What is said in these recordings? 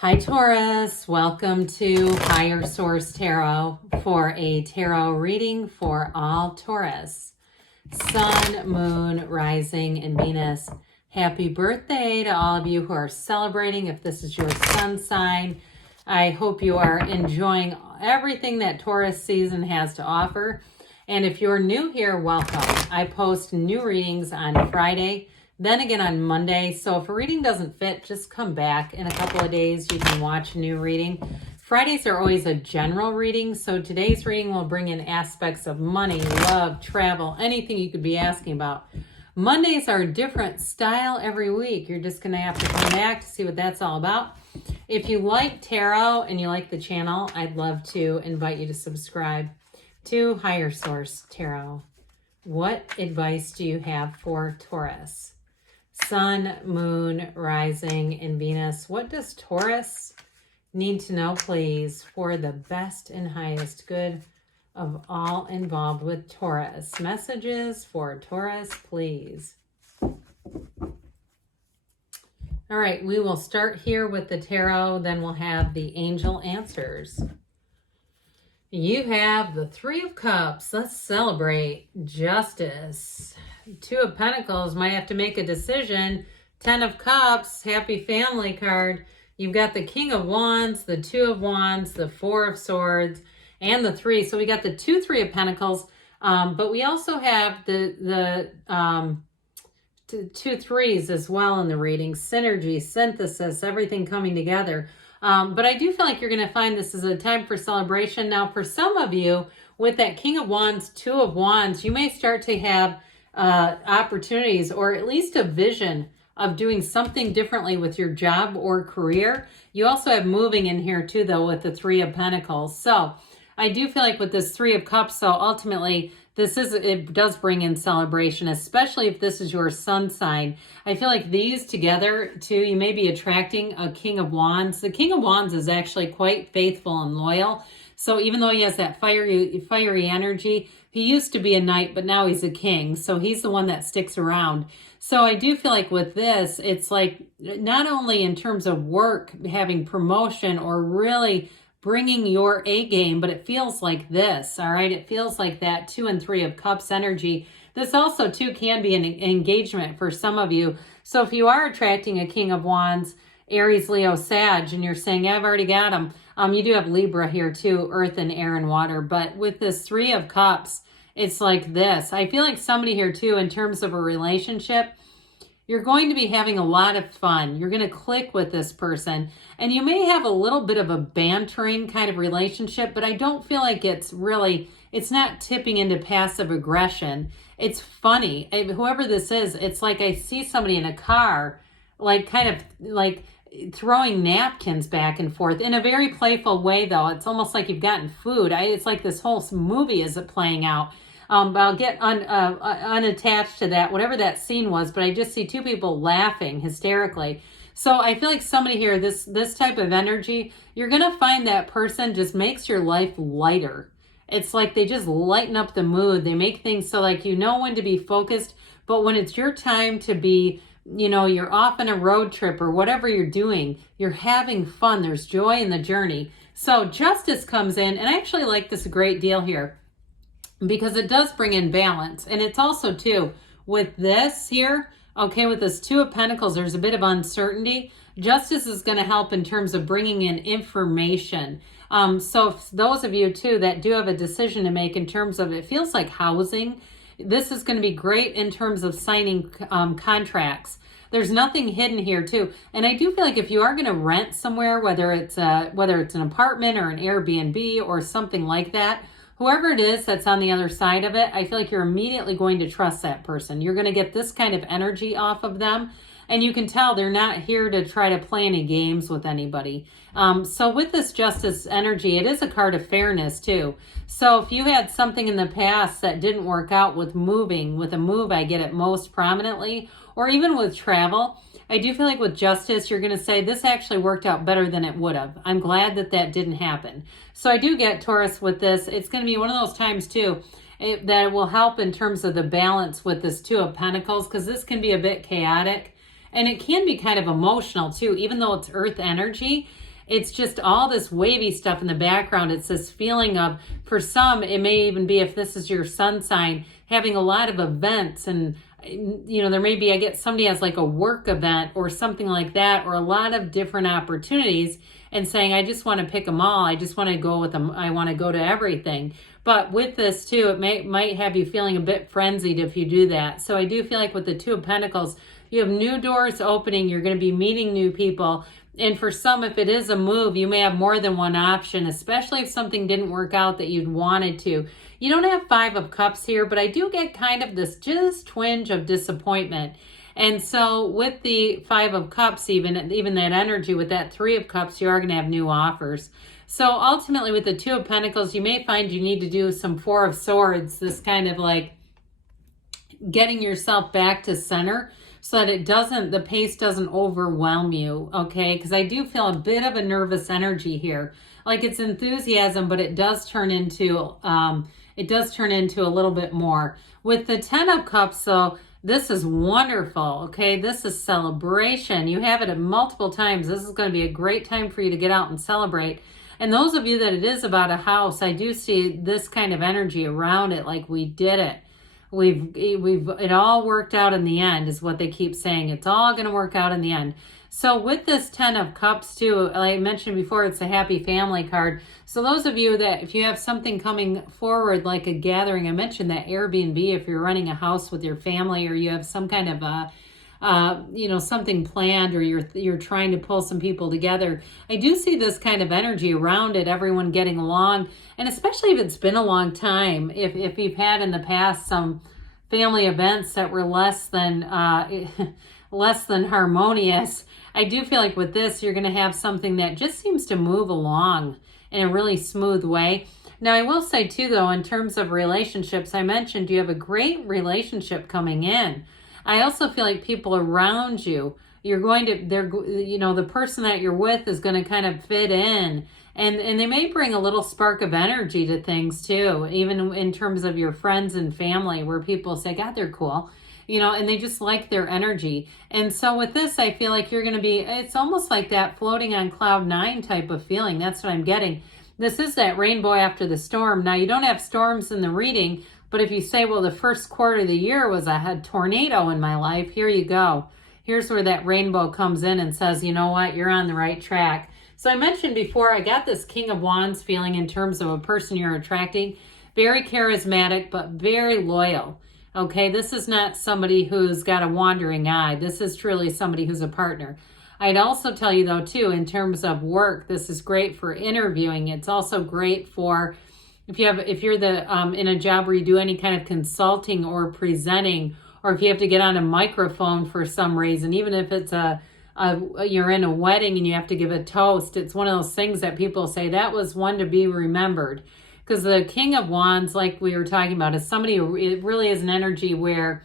Hi Taurus, welcome to Higher Source Tarot for a tarot reading for all Taurus. Sun, Moon, Rising, and Venus. Happy birthday to all of you who are celebrating. If this is your sun sign, I hope you are enjoying everything that Taurus season has to offer. And if you're new here, welcome. I post new readings on Friday, then again on Monday. So if a reading doesn't fit, just come back in a couple of days. You can watch a new reading. Fridays are always a general reading. So today's reading will bring in aspects of money, love, travel, anything you could be asking about. Mondays are a different style every week. You're just going to have to come back to see what that's all about. If you like tarot and you like the channel, I'd love to invite you to subscribe to Higher Source Tarot. What advice do you have for Taurus? Sun, Moon, Rising, and Venus. What does Taurus need to know, please, for the best and highest good of all involved with Taurus? Messages for Taurus, please. All right, we will start here with the tarot, then we'll have the angel answers. You have the Three of Cups. Let's celebrate justice. Two of Pentacles, might have to make a decision. 10 of Cups, happy family card. You've got the King of Wands, the Two of Wands, the Four of Swords, and the Three. So we got the Three of Pentacles, but we also have the two threes as well in the reading. Synergy, synthesis, everything coming together. But I do feel like you're going to find this is a time for celebration. Now, for some of you, with that King of Wands, Two of Wands, you may start to have opportunities or at least a vision of doing something differently with your job or career. You also have moving in here too, though, with the Three of Pentacles. So I do feel like with this Three of Cups, so ultimately it does bring in celebration, especially if this is your sun sign. I feel like these together too, you may be attracting a King of Wands. The King of Wands is actually quite faithful and loyal. So even though he has that fiery energy, he used to be a knight, but now he's a king. So he's the one that sticks around. So I do feel like with this, it's like not only in terms of work, having promotion or really bringing your A game, but it feels like this, all right? It feels like that Two and Three of Cups energy. This also too can be an engagement for some of you. So if you are attracting a King of Wands, Aries, Leo, Sag, and you're saying, yeah, I've already got them. You do have Libra here too, earth and air and water. But with this Three of Cups, it's like this. I feel like somebody here too, in terms of a relationship, you're going to be having a lot of fun. You're going to click with this person. And you may have a little bit of a bantering kind of relationship, but I don't feel like it's not tipping into passive aggression. It's funny. Whoever this is, it's like I see somebody in a car, like kind of like throwing napkins back and forth in a very playful way, though. It's almost like you've gotten food. It's like this whole movie is playing out. But I'll get unattached to that, whatever that scene was, but I just see two people laughing hysterically. So I feel like somebody here, this type of energy, you're going to find that person just makes your life lighter. It's like they just lighten up the mood. They make things so like you know when to be focused, but when it's your time to be, you're off on a road trip or whatever you're doing, you're having fun. There's joy in the journey. So justice comes in, and I actually like this a great deal here, because it does bring in balance. And it's also too, with this here, okay, with this Two of Pentacles, there's a bit of uncertainty. Justice is going to help in terms of bringing in information. So if those of you too that do have a decision to make in terms of, it feels like housing, this is going to be great in terms of signing contracts. There's nothing hidden here too. And I do feel like if you are going to rent somewhere, whether it's an apartment or an Airbnb or something like that, whoever it is that's on the other side of it, I feel like you're immediately going to trust that person. You're going to get this kind of energy off of them. And you can tell they're not here to try to play any games with anybody. So with this justice energy, it is a card of fairness too. So if you had something in the past that didn't work out with moving, with a move, I get it most prominently, or even with travel, I do feel like with justice, you're going to say this actually worked out better than it would have. I'm glad that didn't happen. So I do get Taurus with this. It's going to be one of those times too that it will help in terms of the balance with this Two of Pentacles, because this can be a bit chaotic and it can be kind of emotional too, even though it's earth energy. It's just all this wavy stuff in the background. It's this feeling of, for some, it may even be, if this is your sun sign, having a lot of events. And, you know, there may be, I get somebody has like a work event or something like that, or a lot of different opportunities, and saying, I just want to pick them all. I just want to go with them. I want to go to everything. But with this too, it might have you feeling a bit frenzied if you do that. So I do feel like with the Two of Pentacles, you have new doors opening. You're going to be meeting new people. And for some, if it is a move, you may have more than one option, especially if something didn't work out that you'd wanted to. You don't have Five of Cups here, but I do get kind of this just twinge of disappointment. And so with the Five of Cups, even that energy, with that Three of Cups, you are going to have new offers. So ultimately with the Two of Pentacles, you may find you need to do some Four of Swords, this kind of like getting yourself back to center, so that the pace doesn't overwhelm you, okay? Because I do feel a bit of a nervous energy here. Like it's enthusiasm, but it does turn into a little bit more. With the Ten of Cups, though, this is wonderful, okay? This is celebration. You have it multiple times. This is going to be a great time for you to get out and celebrate. And those of you that it is about a house, I do see this kind of energy around it, like we did it. It all worked out in the end, is what they keep saying. It's all going to work out in the end. So with this Ten of Cups too, like I mentioned before, it's a happy family card. So those of you that, if you have something coming forward, like a gathering, I mentioned that Airbnb, if you're running a house with your family, or you have some kind of something planned, or you're trying to pull some people together. I do see this kind of energy around it, everyone getting along, and especially if it's been a long time, if you've had in the past some family events that were less than harmonious. I do feel like with this, you're going to have something that just seems to move along in a really smooth way. Now, I will say too, though, in terms of relationships, I mentioned you have a great relationship coming in. I also feel like people around you, the person that you're with is going to kind of fit in, and they may bring a little spark of energy to things too, even in terms of your friends and family, where people say, God, they're cool, and they just like their energy. And so with this, I feel like you're going to be, it's almost like that floating on cloud nine type of feeling. That's what I'm getting. This is that rainbow after the storm. Now, you don't have storms in the reading, but if you say, well, the first quarter of the year was I had tornado in my life, here you go. Here's where that rainbow comes in and says, you know what, you're on the right track. So I mentioned before, I got this King of Wands feeling in terms of a person you're attracting. Very charismatic, but very loyal. Okay, this is not somebody who's got a wandering eye. This is truly somebody who's a partner. I'd also tell you, though, too, in terms of work, this is great for interviewing. It's also great for if you're in a job where you do any kind of consulting or presenting, or if you have to get on a microphone for some reason, even if it's you're in a wedding and you have to give a toast. It's one of those things that people say, that was one to be remembered. Because the King of Wands, like we were talking about, is somebody who, it really is an energy where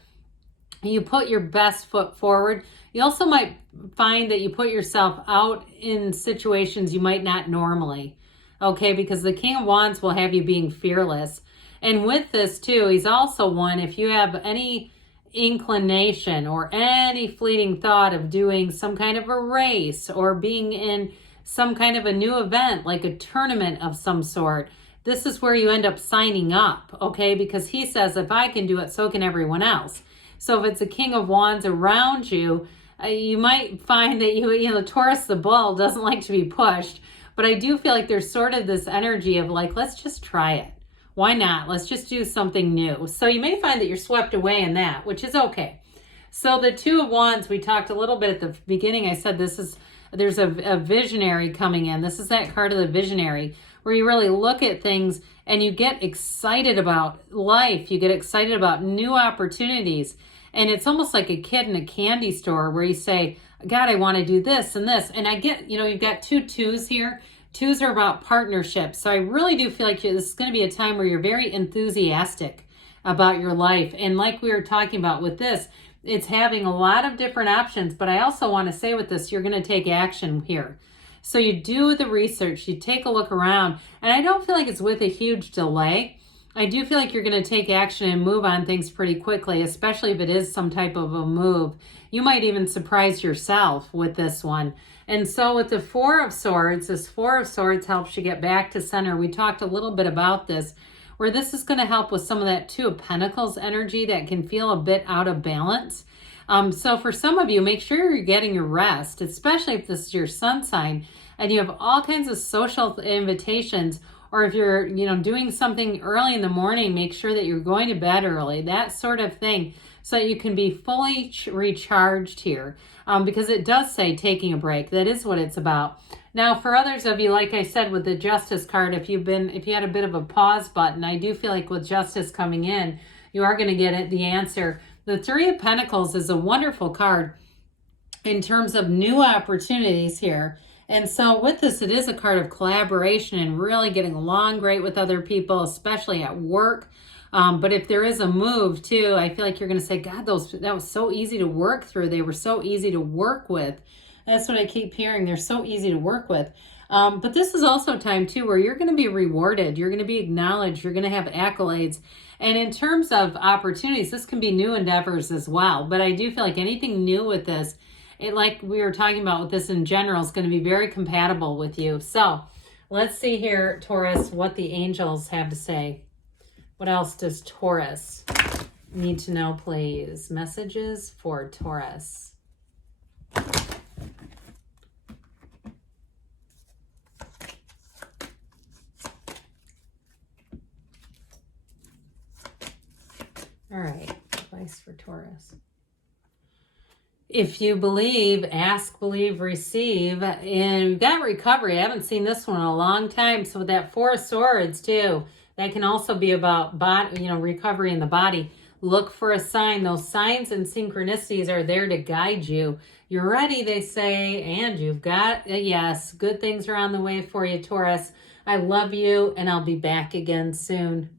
you put your best foot forward. You also might find that you put yourself out in situations you might not normally. Okay, because the King of Wands will have you being fearless. And with this too, he's also one, if you have any inclination or any fleeting thought of doing some kind of a race or being in some kind of a new event, like a tournament of some sort, this is where you end up signing up, okay? Because he says, if I can do it, so can everyone else. So if it's a King of Wands around you, you might find that Taurus the bull doesn't like to be pushed. But I do feel like there's sort of this energy of like, let's just try it. Why not? Let's just do something new. So you may find that you're swept away in that, which is okay. So the Two of Wands, we talked a little bit at the beginning. I said there's a visionary coming in. This is that card of the visionary, where you really look at things and you get excited about life. You get excited about new opportunities. And it's almost like a kid in a candy store where you say, God, I want to do this and this. And I get, you've got two twos here. Twos are about partnerships. So I really do feel like this is going to be a time where you're very enthusiastic about your life. And like we were talking about with this, it's having a lot of different options. But I also want to say with this, you're going to take action here. So you do the research, you take a look around. And I don't feel like it's with a huge delay. I do feel like you're going to take action and move on things pretty quickly, especially if it is some type of a move. You might even surprise yourself with this one. And so with the Four of Swords, this Four of Swords helps you get back to center. We talked a little bit about this, where this is going to help with some of that Two of Pentacles energy that can feel a bit out of balance. So for some of you, make sure you're getting your rest, especially if this is your sun sign and you have all kinds of social invitations, or if you're, doing something early in the morning, make sure that you're going to bed early, that sort of thing, so that you can be fully recharged here. Because it does say taking a break. That is what it's about. Now, for others of you, like I said, with the Justice card, if you had a bit of a pause button, I do feel like with Justice coming in, you are going to get the answer. The Three of Pentacles is a wonderful card in terms of new opportunities here. And so with this, it is a card of collaboration and really getting along great with other people, especially at work. But if there is a move too, I feel like you're going to say, God, that was so easy to work through. They were so easy to work with. That's what I keep hearing. They're so easy to work with. But this is also a time too where you're going to be rewarded. You're going to be acknowledged. You're going to have accolades. And in terms of opportunities, this can be new endeavors as well. But I do feel like anything new with this, like we were talking about with this in general, is going to be very compatible with you. So let's see here, Taurus, what the angels have to say. What else does Taurus need to know, please? Messages for Taurus. All right, advice for Taurus. If you believe, ask, believe, receive. And we've got recovery. I haven't seen this one in a long time. So with that Four of Swords too, that can also be about recovery in the body. Look for a sign. Those signs and synchronicities are there to guide you. You're ready, they say, and you've got a yes. Good things are on the way for you, Taurus. I love you, and I'll be back again soon.